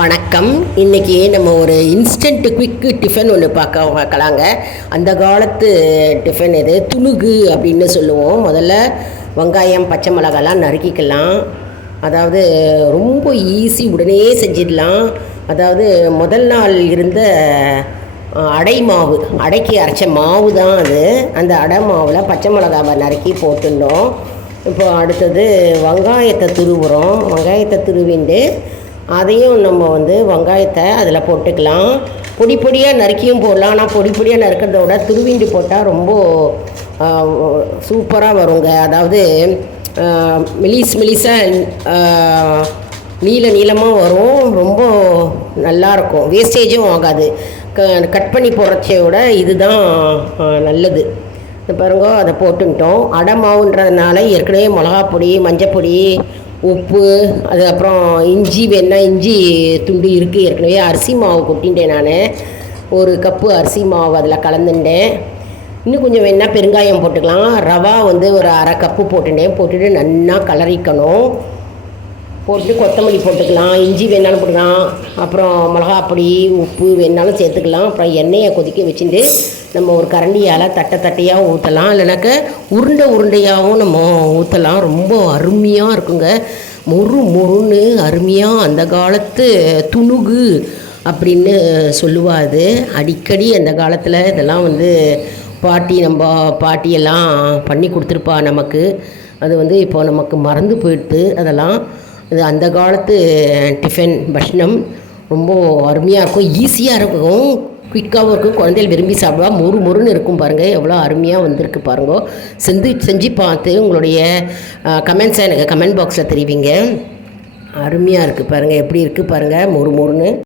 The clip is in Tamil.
வணக்கம். இன்றைக்கி நம்ம ஒரு இன்ஸ்டன்ட் குவிக்கு டிஃபன் ஒன்று பார்க்க பார்க்கலாங்க. அந்த காலத்து டிஃபன் இது துணுகு அப்படின்னு சொல்லுவோம். முதல்ல வெங்காயம் பச்சை மிளகாலாம் நறுக்கிக்கலாம். அதாவது ரொம்ப ஈஸி உடனே செஞ்சிடலாம். அதாவது முதல் நாள் இருந்த அடை மாவு அடைக்கு அரைச்ச மாவு தான் அது. அந்த அடை மாவில் பச்சை மிளகாவை நறுக்கி போட்டுருந்தோம் இப்போ அடுத்தது வெங்காயத்தை துருவுறோம். வெங்காயத்தை துருவிண்டு அதையும் நம்ம வந்து வெங்காயத்தை அதில் போட்டுக்கலாம். பொடி பொடியாக நறுக்கியும் போடலாம். ஆனால் பொடி பொடியாக நறுக்கிறத விட துருவிண்டு போட்டால் ரொம்ப சூப்பராக வருங்க. அதாவது மிலிஸ் மெலிஸ் நீல நீளமாக வரும். ரொம்ப நல்லாயிருக்கும் வேஸ்டேஜும் ஆகாது. க கட் பண்ணி போடுறச்சையோட இதுதான் நல்லது. பாருங்க அதை போட்டுட்டோம் அடை மாவுன்றதுனால ஏற்கனவே மிளகாப்பொடி மஞ்சப்பொடி உப்பு அது அப்புறம் இஞ்சி வேணா இஞ்சி துண்டு இருக்குது ஏற்கனவே அரிசி மாவு கொட்டின்றேன் நான். ஒரு கப்பு அரிசி மாவு அதில் கலந்துட்டேன். இன்னும் கொஞ்சம் வேணா பெருங்காயம் போட்டுக்கலாம். ரவா வந்து ஒரு அரை கப்பு போட்டுட்டேன். போட்டுட்டு நல்லா கலரிக்கணும். போட்டு கொத்தமல்லி போட்டுக்கலாம் இஞ்சி வேணாலும் போட்டுக்கலாம் அப்புறம் மிளகாப்பொடி உப்பு வேணாலும் சேர்த்துக்கலாம் அப்புறம் எண்ணெயை கொதிக்க வச்சுட்டு நம்ம ஒரு கரண்டியால் தட்டை தட்டையாக ஊற்றலாம் இல்லைனாக்க உருண்டை உருண்டையாகவும் நம்ம ஊற்றலாம் ரொம்ப அருமையாக இருக்குங்க. மொறு மொறுன்னு அருமையாக அந்த காலத்து துணுகு அப்படின்னு சொல்லுவா அது அடிக்கடி அந்த காலத்தில் இதெல்லாம் வந்து பாட்டி நம்ம பாட்டியெல்லாம் பண்ணி கொடுத்துருப்பா நமக்கு. அது வந்து இப்போ நமக்கு மறந்து போயிட்டு அதெல்லாம். இது அந்த காலத்து டிஃபன் பஷ்ணம் ரொம்ப அருமையாக இருக்கும். ஈஸியாக இருக்கும். குயிக்காகவும் இருக்கும். குழந்தைகள் விரும்பி சாப்பிடுவா. மொறு மொறுன்னு இருக்கும் பாருங்கள் எவ்வளோ அருமையாக வந்திருக்கு பாருங்க. செஞ்சு செஞ்சு பார்த்து உங்களுடைய கமெண்ட்ஸை எனக்கு கமெண்ட் பாக்ஸில் தெரிவிங்க. அருமையாக இருக்குது பாருங்கள் எப்படி இருக்குது பாருங்கள் மொறு மொறுன்னு.